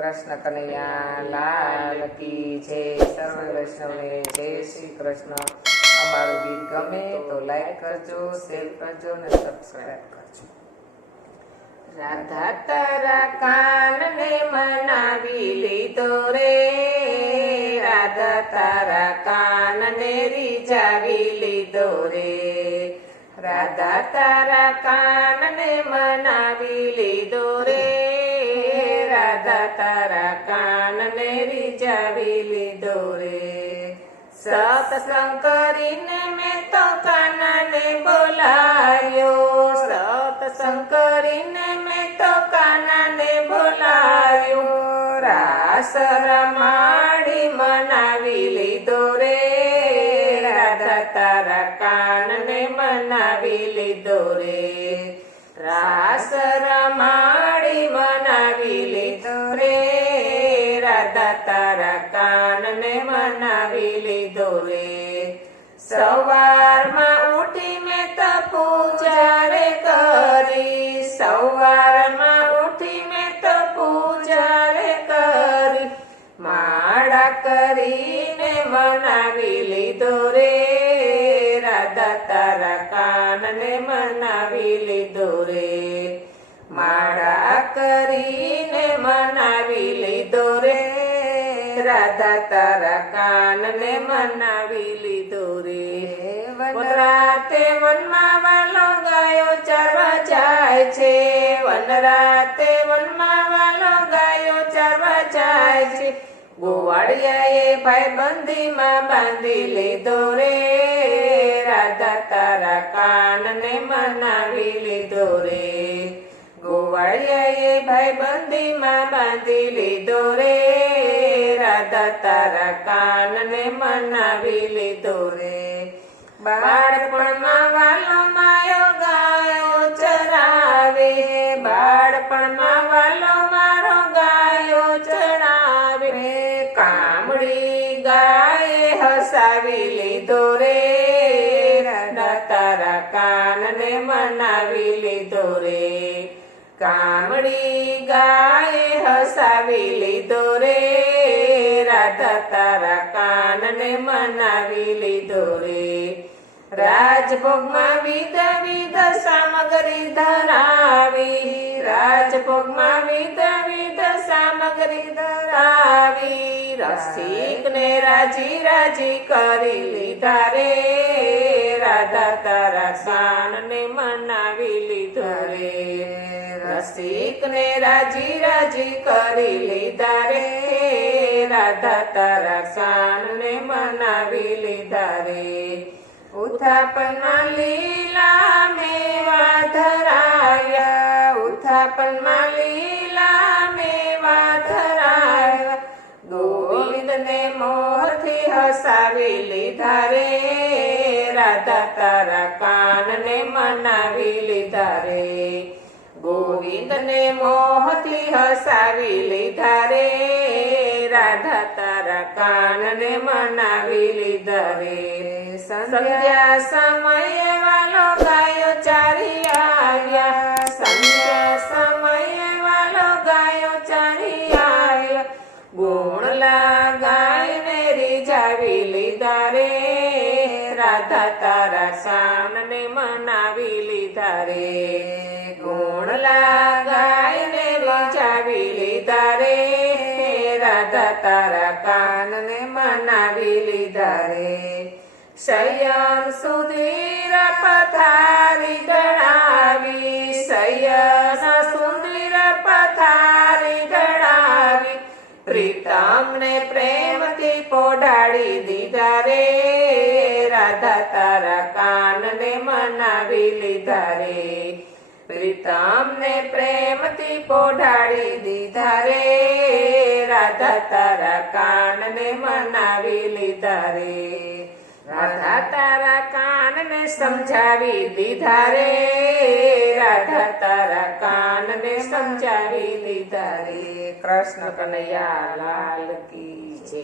કૃષ્ણ કનૈયા લાલ કી જય. સર્વ વૈષ્ણવને જય શ્રી કૃષ્ણ. અમારું ગીત ગમે તો લાઈક કરજો, શેર કરજો ને સબસ્ક્રાઇબ કરજો. રાધા તારા કાનને મનાવી લીધો રે, રાધા તારા કાનને રીઝાવી લીધો રે, રાધા તારા કાનને મનાવી લીધો રે, રાધા તારા કાનને રીઝાવી લીધો રે. સત્સંગ કરીને મેં તો કાનને બોલાવ્યો, સત્સંગ કરીને મેં તો કાનને બોલાવ્યો, રાસ રમાડી મનાવી લીધો રે, રાધા તારા કાનને મનાવી લીધો રે, રાસ રમાડી મનાવી લીધો રે, રાધા તારા કાનને મનાવી લીધો રે. સવારમાં ઉઠી મેં તો પૂજા રે કરી, સવારમાં ઉઠી મેં તો પૂજા રે કરી, માળા કરીને મનાવી લીધો રે, રાધા તારા કાનને મનાવી લીધો રે, માળા કરીને મનાવી લીધો રે, રાધા તારા કાનને મનાવી લીધો રે. વનરાતે વનમાં વાલો ગાયો ચરવા જાય છે, વનરાતે વનમાં વાલો ગાયો ચરવા જાય છે, ગોવાળિયાએ ભાઈ બંધીમાં બાંધી લીધો રે, રાધા તારા કાનને મનાવી લીધો રે, ગોવાળિયાએ ભાઈ બંધીમાં બાંધી લીધો રે, રાધા તારા કાનને મનાવી લીધો રે. બાળપણમાં વાલો માયો ગાયો ચરાવે, બાળપણમાં વાલો મારો ગાયો ચરાવે, કામડી ગાયે હસાવી લીધો રે, રાધા તારા કાનને મનાવી લીધો રે, કામડી ગાયે હસાવી લીધો રે, રાધા તારા કાનને મનાવી લીધો રે. રાજભોગમાં વિધ વિધ સામગ્રી ધરાવી, રાજભોગમાં વિધ વિધ સામગ્રી ધરાવી, રસિકને રાજી રાજી કરી લીધા રે, રાધા તારા કાનને મનાવી લીધો રે, રસિકને રાજી રાજી કરી લીધા રે, રાધા તારા કાનને મનાવી લીધા રે. ઉત્થાપનમાં લીલા મેવા ધરાવ્યા, ઉત્થાપનમાં લીલા મેવા ધરાવ્યા, ગોવિંદને મોહથી હસાવી લીધા રે, રાધા તારા કાનને મનાવી લીધા રે, ગોવિંદને મોહથી હસાવી લીધા રે, રાધા તારા કાનને મનાવી લીધા રે. સંધ્યા સમયે વાલો ગાયો ચારી આવ્યા, સંધ્યા સમયે વાલો ગાયો ચારી આવ્યા, ગુણલા ગાયને રીઝાવી લીધા રે, રાધા તારા કાનને મનાવી લીધા રે, ગુણલા ગાયને રીઝાવી લીધા રે, રાધા તારા કાનને મનાવી લીધા રે. શયન સુધીર પથારી ગણાવી, શયન સુધીર પથારી ગણાવી, પ્રીતમને પ્રેમથી પોઢાડી દીધા રે, રાધા તારા કાનને મનાવી લીધા રે, પ્રીતમને પ્રેમથી પોઢાડી દીધા રે, રાધા તારા કાનને મનાવી લીધા રે, રાધા તારા કાનને સમજાવી દીધા રે, રાધા તારા કાનને સમજાવી દીધા રે. કૃષ્ણ કનૈયા લાલ કી જય.